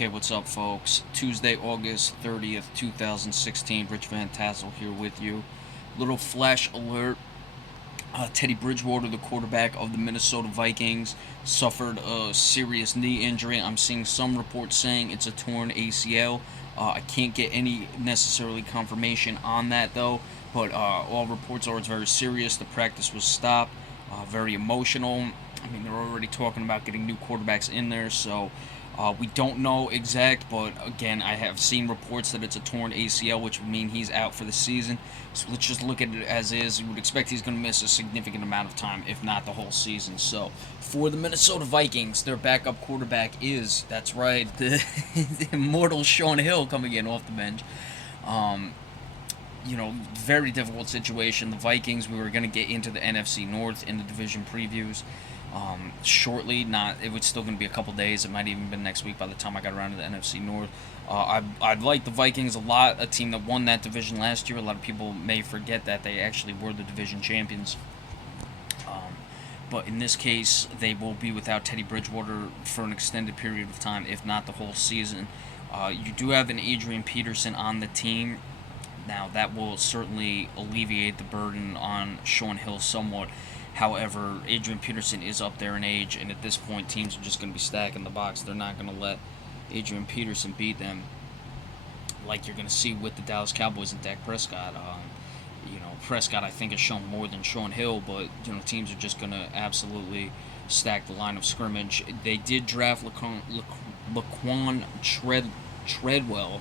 Okay, what's up, folks? Tuesday, August 30th, 2016. Rich Van Tassel here with you. Little flash alert. Teddy Bridgewater, the quarterback of the Minnesota Vikings, suffered a serious knee injury. I'm seeing some reports saying it's a torn ACL. I can't get any necessarily confirmation on that, though, but all reports are it's very serious. The practice was stopped. Very emotional. I mean, they're already talking about getting new quarterbacks in there, so we don't know exact, but again, I have seen reports that it's a torn ACL, which would mean he's out for the season. So let's just look at it as is. You would expect he's going to miss a significant amount of time, if not the whole season. So for the Minnesota Vikings, their backup quarterback is, that's right, the immortal Sean Hill coming in off the bench. Very difficult situation. The Vikings, we were going to get into the NFC North in the division previews shortly. It was still going to be a couple days. It might even been next week by the time I got around to the NFC North. I'd like the Vikings a lot, a team that won that division last year. A lot of people may forget that they actually were the division champions. But in this case, they will be without Teddy Bridgewater for an extended period of time, if not the whole season. You do have an Adrian Peterson on the team. Now, that will certainly alleviate the burden on Sean Hill somewhat. However, Adrian Peterson is up there in age, and at this point, teams are just going to be stacking the box. They're not going to let Adrian Peterson beat them like you're going to see with the Dallas Cowboys and Dak Prescott. Prescott, I think, has shown more than Sean Hill, but, teams are just going to absolutely stack the line of scrimmage. They did draft Laquan Treadwell,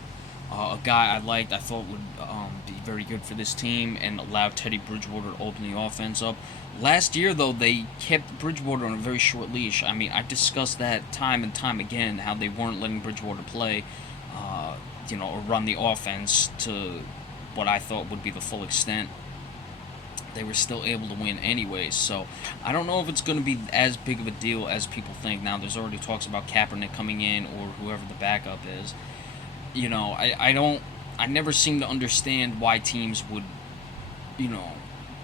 a guy I thought would be very good for this team and allow Teddy Bridgewater to open the offense up. Last year, though, they kept Bridgewater on a very short leash. I mean, I discussed that time and time again, how they weren't letting Bridgewater play, or run the offense to what I thought would be the full extent. They were still able to win anyways, so I don't know if it's going to be as big of a deal as people think. Now, there's already talks about Kaepernick coming in or whoever the backup is. I never seem to understand why teams would,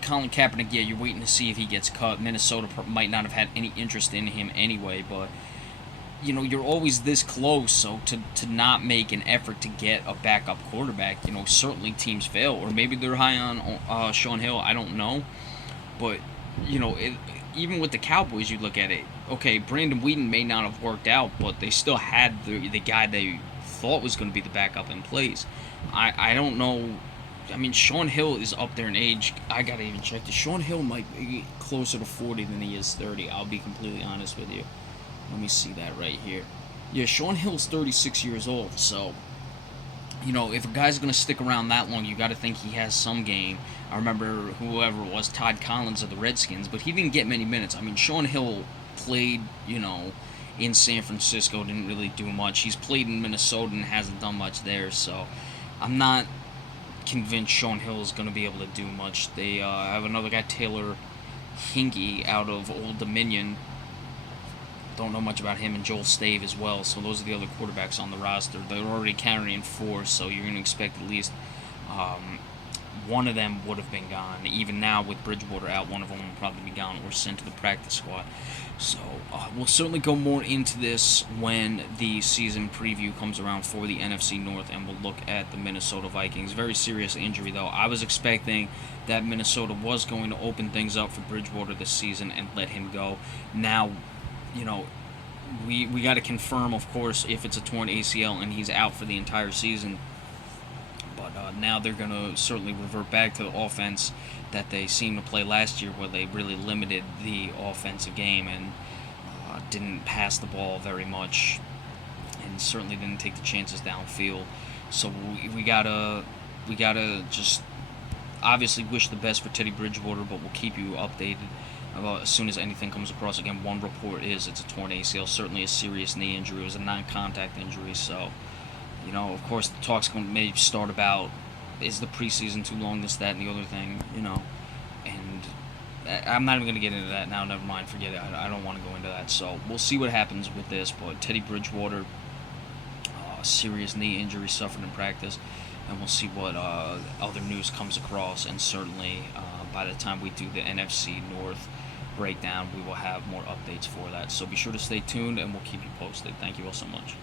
Colin Kaepernick, yeah, you're waiting to see if he gets cut. Minnesota might not have had any interest in him anyway, but, you're always this close, so to not make an effort to get a backup quarterback, certainly teams fail, or maybe they're high on Sean Hill, I don't know, but, even with the Cowboys, you look at it, okay, Brandon Whedon may not have worked out, but they still had the guy they thought was going to be the backup in place. I don't know. I mean, Sean Hill is up there in age. I got to even check this. Sean Hill might be closer to 40 than he is 30. I'll be completely honest with you. Let me see that right here. Yeah, Sean Hill's 36 years old, so, if a guy's going to stick around that long, you got to think he has some game. I remember whoever it was, Todd Collins of the Redskins, but he didn't get many minutes. I mean, Sean Hill played, in San Francisco, didn't really do much. He's played in Minnesota and hasn't done much there, so I'm not convinced Sean Hill is going to be able to do much. They have another guy, Taylor Hinkie, out of Old Dominion. Don't know much about him, and Joel Stave as well, so those are the other quarterbacks on the roster. They're already carrying 4, so you're going to expect at least one of them would have been gone. Even now, with Bridgewater out, one of them will probably be gone or sent to the practice squad. So we'll certainly go more into this when the season preview comes around for the NFC North, and we'll look at the Minnesota Vikings. Very serious injury, though. I was expecting that Minnesota was going to open things up for Bridgewater this season and let him go. Now, we got to confirm, of course, if it's a torn ACL and he's out for the entire season. But now they're going to certainly revert back to the offense that they seemed to play last year, where they really limited the offensive game and didn't pass the ball very much, and certainly didn't take the chances downfield. So we gotta just obviously wish the best for Teddy Bridgewater, but we'll keep you updated about as soon as anything comes across. Again, one report is it's a torn ACL, certainly a serious knee injury. It was a non-contact injury, so, of course the talks may start about, is the preseason too long, this, that, and the other thing, and I'm not even going to get into that now, never mind, forget it, I don't want to go into that, so we'll see what happens with this, but Teddy Bridgewater, serious knee injury suffered in practice, and we'll see what other news comes across, and certainly by the time we do the NFC North breakdown, we will have more updates for that. So be sure to stay tuned, and we'll keep you posted. Thank you all so much.